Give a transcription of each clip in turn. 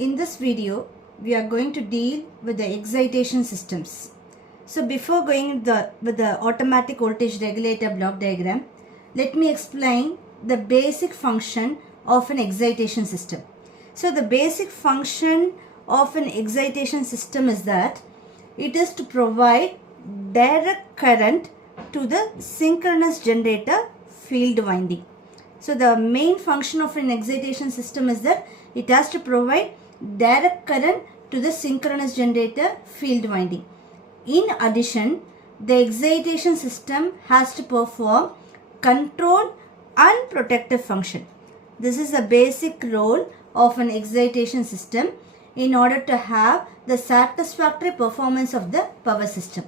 in this video, we are going to deal with the excitation systems. So before going with the automatic voltage regulator block diagram, let me explain the basic function of an excitation system. So the basic function of an excitation system is that it is to provide direct current to the synchronous generator field winding. So the main function of an excitation system is that it has to provide direct current to the synchronous generator field winding. In addition, the excitation system has to perform control and protective function. This is the basic role of an excitation system in order to have the satisfactory performance of the power system.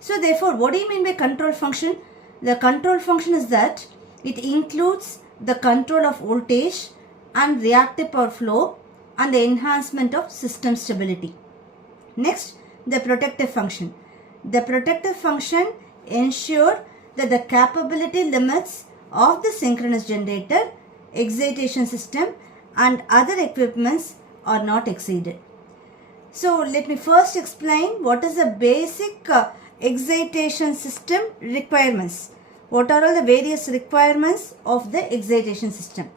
So therefore, what do you mean by control function? The control function is that it includes the control of voltage and reactive power flow and the enhancement of system stability. Next, the protective function. The protective function ensures that the capability limits of the synchronous generator, excitation system and other equipments are not exceeded. So let me first explain what is the basic excitation system requirements. What are all the various requirements of the excitation system?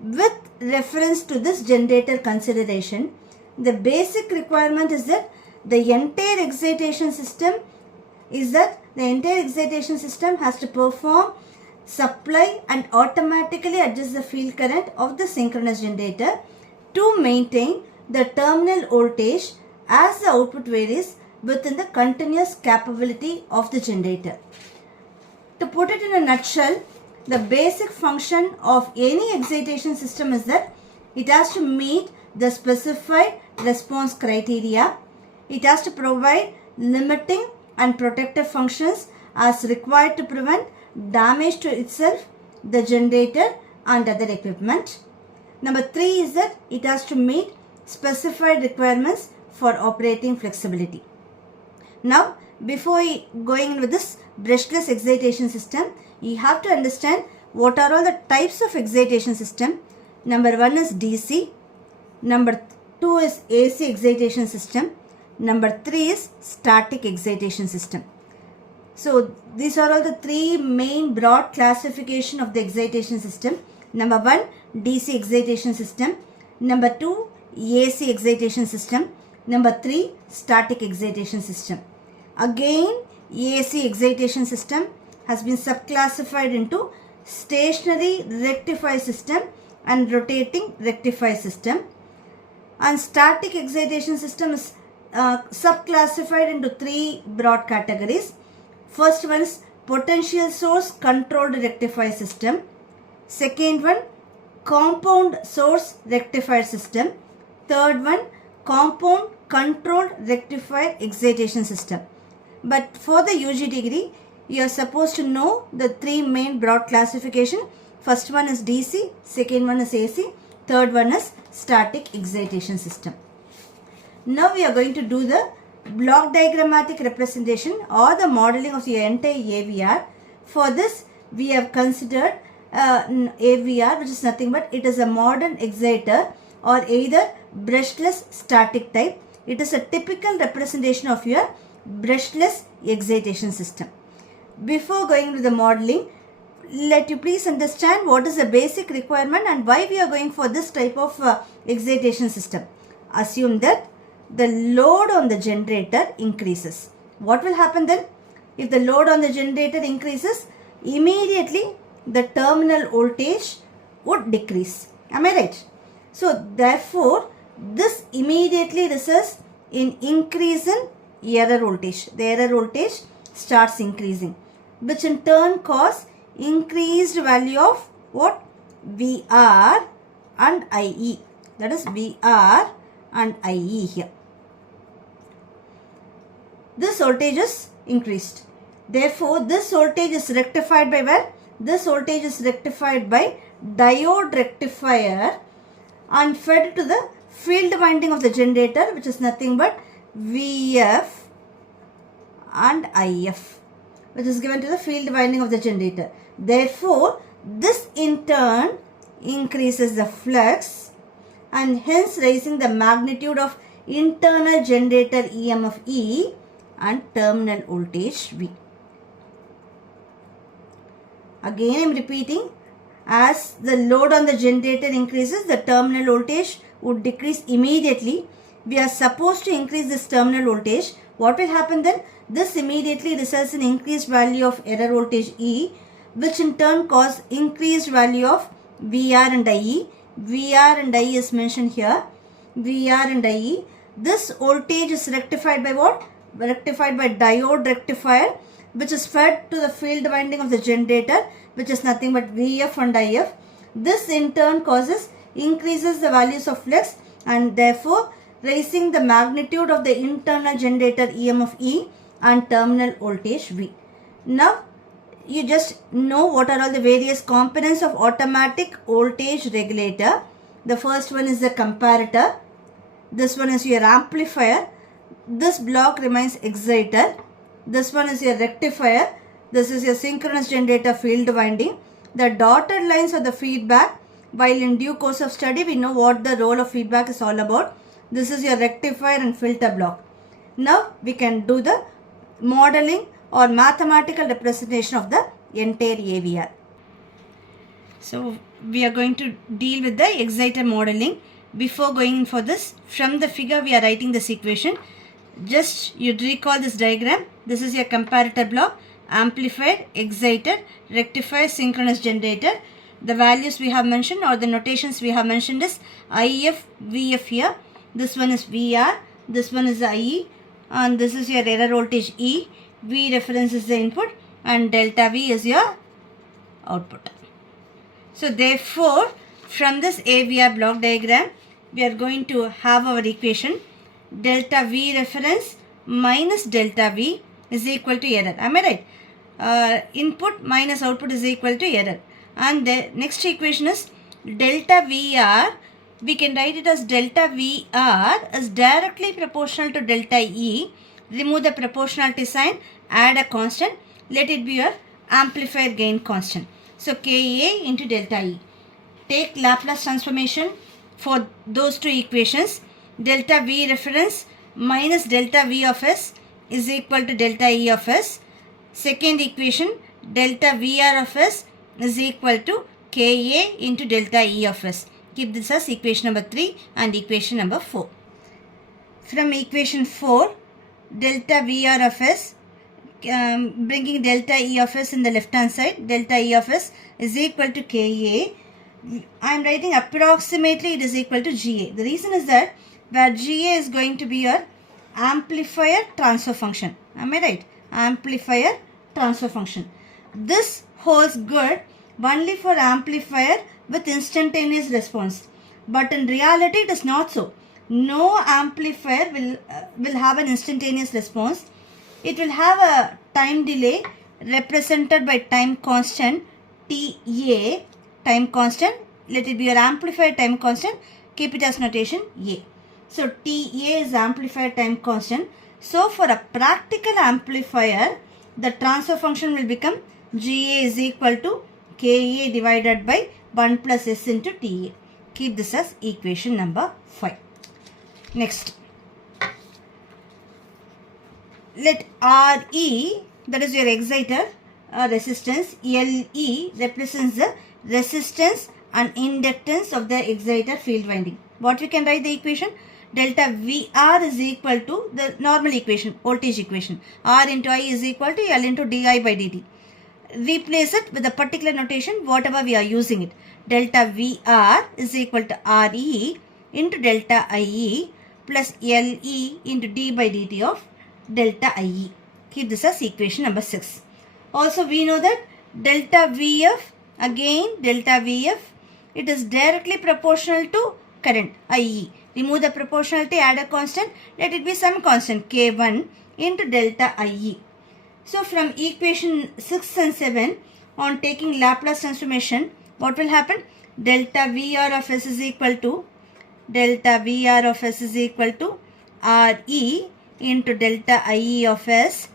With reference to this generator consideration, the basic requirement is that the entire excitation system has to perform, supply and automatically adjust the field current of the synchronous generator to maintain the terminal voltage as the output varies within the continuous capability of the generator. To put it in a nutshell, the basic function of any excitation system is that it has to meet the specified response criteria. It has to provide limiting and protective functions as required to prevent damage to itself, the generator and other equipment. Number 3 is that it has to meet specified requirements for operating flexibility. Now, before going with this brushless excitation system, you have to understand what are all the types of excitation system. Number 1 is DC. Number 2 is AC excitation system. Number 3 is static excitation system. So these are all the 3 main broad classification of the excitation system. Number 1, DC excitation system. Number 2, AC excitation system. Number 3, static excitation system. Again, AC excitation system has been subclassified into stationary rectifier system and rotating rectifier system. And static excitation system is subclassified into 3 broad categories. First one is potential source controlled rectifier system. Second one, compound source rectifier system. Third one, compound controlled rectifier excitation system. But for the UG degree, you are supposed to know the 3 main broad classification. First one is DC, second one is AC, third one is static excitation system. Now we are going to do the block diagrammatic representation or the modeling of the entire AVR. For this, we have considered AVR, which is nothing but it is a modern exciter or either brushless static type. It is a typical representation of your brushless excitation system. Before going to the modeling, let you please understand what is the basic requirement and why we are going for this type of excitation system. Assume that the load on the generator increases. What will happen then? If the load on the generator increases, immediately the terminal voltage would decrease. Am I right? So therefore, this immediately results in increase in error voltage. The error voltage starts increasing, which in turn cause increased value of what? VR and IE. That is VR and IE here. This voltage is increased. Therefore, this voltage is rectified by where? This voltage is rectified by diode rectifier and fed to the field winding of the generator, which is nothing but VF and IF, which is given to the field winding of the generator. Therefore, this in turn increases the flux and hence raising the magnitude of internal generator EMF E and terminal voltage V. Again I am repeating, as the load on the generator increases, the terminal voltage would decrease immediately. We are supposed to increase this terminal voltage. What will happen then? This immediately results in increased value of error voltage E, which in turn cause increased value of VR and IE. VR and IE is mentioned here. VR and IE. This voltage is rectified by what? Rectified by diode rectifier, which is fed to the field winding of the generator, which is nothing but VF and IF. This in turn increases the values of flux and therefore raising the magnitude of the internal generator EMF E and terminal voltage V. Now you just know what are all the various components of automatic voltage regulator. The first one is the comparator. This one is your amplifier. This block remains exciter. This one is your rectifier. This is your synchronous generator field winding. The dotted lines are the feedback. While in due course of study, we know what the role of feedback is all about. This is your rectifier and filter block. Now we can do the modeling or mathematical representation of the entire AVR. So we are going to deal with the exciter modeling. Before going in for this, from the figure we are writing this equation. Just you recall this diagram. This is your comparator block, amplifier, exciter, rectifier, synchronous generator. The values we have mentioned or the notations we have mentioned is IF, VF here. This one is VR, this one is IE, and this is your error voltage E. V reference is the input and delta V is your output. So therefore, from this AVR block diagram, we are going to have our equation delta V reference minus delta V is equal to error. Am I right? Input minus output is equal to error. And the next equation is delta VR. We can write it as delta VR is directly proportional to delta E. Remove the proportionality sign, add a constant. Let it be your amplifier gain constant. So Ka into delta E. Take Laplace transformation for those two equations. Delta V reference minus delta V of S is equal to delta E of S. Second equation, delta VR of S is equal to Ka into delta E of S. Keep this as equation number 3 and equation number 4. From equation 4, delta VR of S, bringing delta E of S in the left hand side, delta E of S is equal to Ka. I am writing approximately it is equal to Ga. The reason is that where Ga is going to be your amplifier transfer function. Am I right? Amplifier transfer function. This holds good only for amplifier with instantaneous response. But in reality it is not so. No amplifier will have an instantaneous response. It will have a time delay represented by time constant Ta, time constant. Let it be your amplifier time constant. Keep it as notation A. So Ta is amplifier time constant. So for a practical amplifier, the transfer function will become Ga is equal to Ka divided by 1 plus S into Ta. Keep this as equation number 5. Next, let Re, that is your exciter resistance, Le represents the resistance and inductance of the exciter field winding. What we can write the equation? Delta VR is equal to the normal equation, voltage equation. R into I is equal to L into di by dt. Replace it with a particular notation, whatever we are using it. Delta VR is equal to Re into delta IE plus Le into d by dt of delta IE. Keep this as equation number 6. Also we know that delta VF, again delta VF, it is directly proportional to current IE. Remove the proportionality, add a constant, let it be some constant K1 into delta IE. So from equation 6 and 7, on taking Laplace transformation, what will happen? Delta VR of S is equal to Re into delta IE of S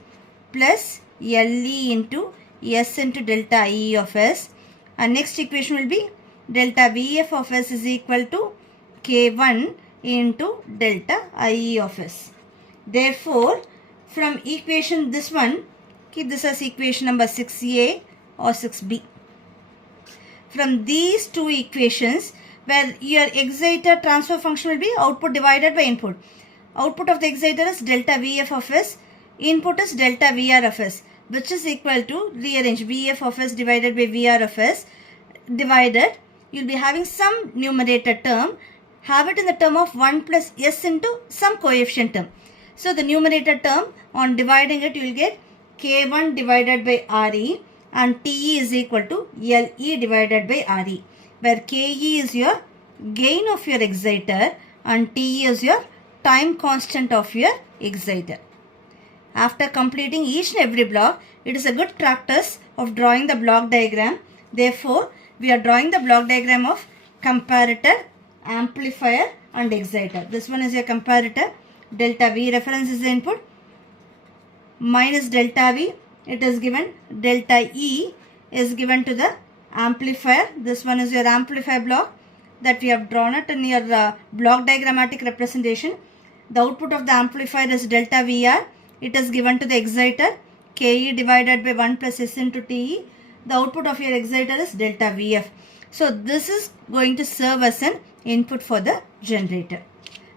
plus Le into S into delta IE of S. And next equation will be delta VF of S is equal to K1 into delta IE of S. Therefore, from equation this one, keep this as equation number 6a or 6b. From these two equations, where your exciter transfer function will be output divided by input. Output of the exciter is delta Vf of S, input is delta Vr of S, which is equal to, rearrange, Vf of S divided by Vr of S, divided, you will be having some numerator term, have it in the term of 1 plus S into some coefficient term. So the numerator term, on dividing it, you will get K1 divided by Re, and Te is equal to Le divided by Re, where Ke is your gain of your exciter and Te is your time constant of your exciter. After completing each and every block, it is a good practice of drawing the block diagram. Therefore, we are drawing the block diagram of comparator, amplifier and exciter. This one is your comparator. Delta V reference is the input. Minus delta V, it is given. Delta E is given to the amplifier. This one is your amplifier block that we have drawn it in your block diagrammatic representation. The output of the amplifier is delta VR. It is given to the exciter, Ke divided by 1 plus S into Te. The output of your exciter is delta Vf. So this is going to serve as an input for the generator.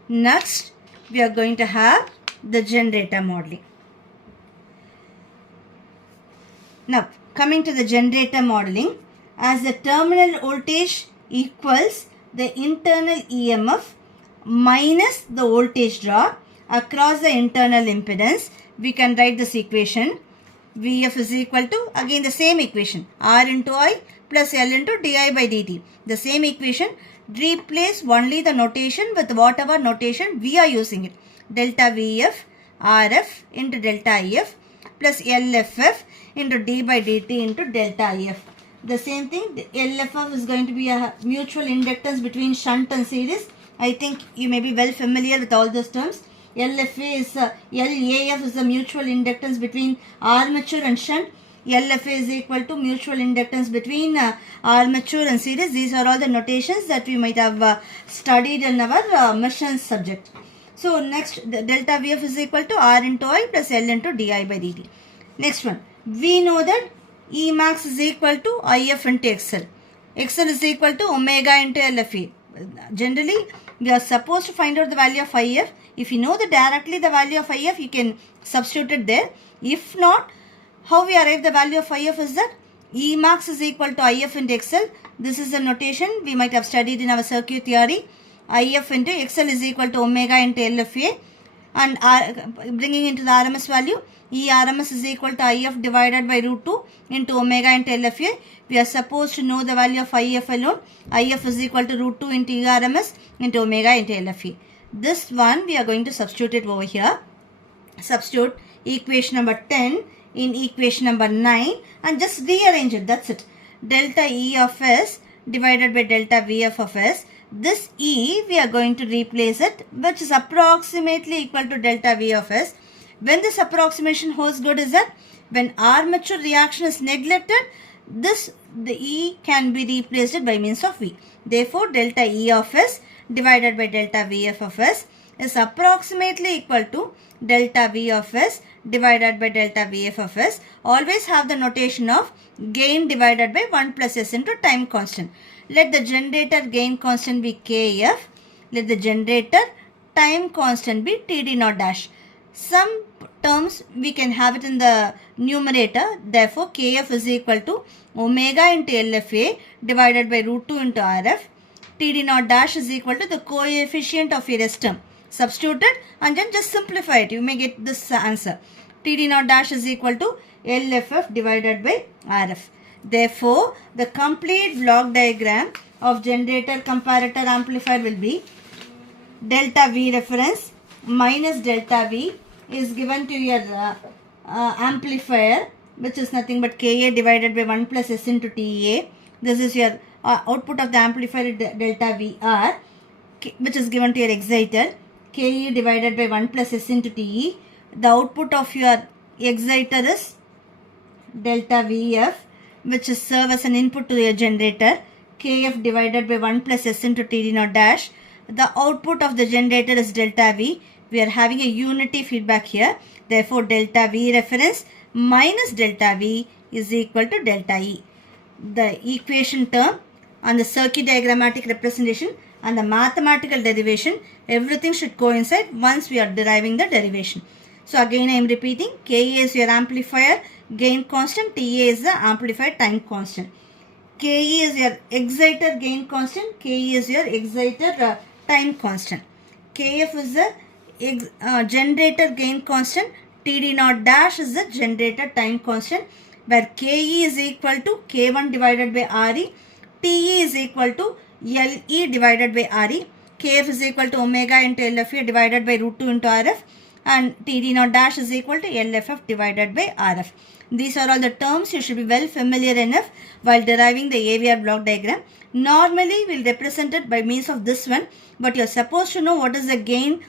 Next, we are going to have the generator modeling. Now, coming to the generator modeling, as the terminal voltage equals the internal EMF minus the voltage drop across the internal impedance, we can write this equation. Vf is equal to, again the same equation, R into I plus L into di by dt. The same equation, replace only the notation with whatever notation we are using it. Delta Vf, Rf into delta If plus LFF into d by dt into delta If. The same thing, the LFF is going to be a mutual inductance between shunt and series. I think you may be well familiar with all those terms. LFA is LAF is the mutual inductance between armature and shunt. LFA is equal to mutual inductance between armature and series. These are all the notations that we might have studied in our machines subject. So next, the delta Vf is equal to R into I plus L into di by dt. Next one, we know that E max is equal to If into XL. XL is equal to omega into LFE. Generally, we are supposed to find out the value of If. If you know directly the value of If, you can substitute it there. If not, how we arrive the value of If is that E max is equal to If into XL. This is the notation we might have studied in our circuit theory. If into XL is equal to omega into LFA, and bringing into the RMS value, E RMS is equal to If divided by root 2 into omega into LFA. We are supposed to know the value of If alone. If is equal to root 2 into E RMS into omega into LFA. This one we are going to substitute it over here. Substitute equation number 10 in equation number 9 and just rearrange it. That's it. Delta E of S divided by delta Vf of S. This E we are going to replace it, which is approximately equal to delta V of S. When this approximation holds good is that when armature reaction is neglected, the E can be replaced by means of V. Therefore, delta E of S divided by delta Vf of S is approximately equal to delta V of S divided by delta Vf of S. Always have the notation of gain divided by 1 plus S into time constant. Let the generator gain constant be Kf. Let the generator time constant be Td naught dash. Some terms we can have it in the numerator. Therefore, Kf is equal to omega into LFA divided by root 2 into Rf. Td naught dash is equal to the coefficient of your S term. Substitute it and then just simplify it. You may get this answer. Td naught dash is equal to LFF divided by Rf. Therefore, the complete block diagram of generator, comparator, amplifier will be delta V reference minus delta V is given to your amplifier, which is nothing but Ka divided by 1 plus S into Ta. This is your output of the amplifier delta Vr, which is given to your exciter, Ke divided by 1 plus S into Te. The output of your exciter is delta Vf, which is serve as an input to your generator, Kf divided by 1 plus S into Td naught dash. the output of the generator is delta V. We are having a unity feedback here. Therefore, delta V reference minus delta V is equal to delta E. The equation term and the circuit diagrammatic representation and the mathematical derivation, everything should coincide once we are deriving the derivation. So again I am repeating, Ka is your amplifier gain constant, Ta is the amplifier time constant. Ke is your exciter gain constant, Ke is your exciter time constant. Kf is the generator gain constant, Td naught dash is the generator time constant, where Ke is equal to K1 divided by Re, Te is equal to Le divided by Re, Kf is equal to omega into Lfa divided by root 2 into Rf, and Td naught dash is equal to Lff divided by Rf. These are all the terms you should be well familiar enough while deriving the AVR block diagram. Normally we will represent it by means of this one, but you are supposed to know what is the gain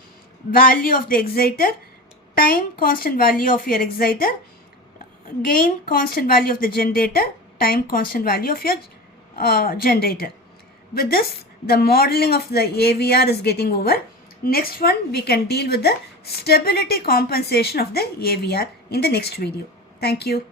value of the exciter, time constant value of your exciter, gain constant value of the generator, time constant value of your generator. With this, the modeling of the AVR is getting over. Next one, we can deal with the stability compensation of the AVR in the next video. Thank you.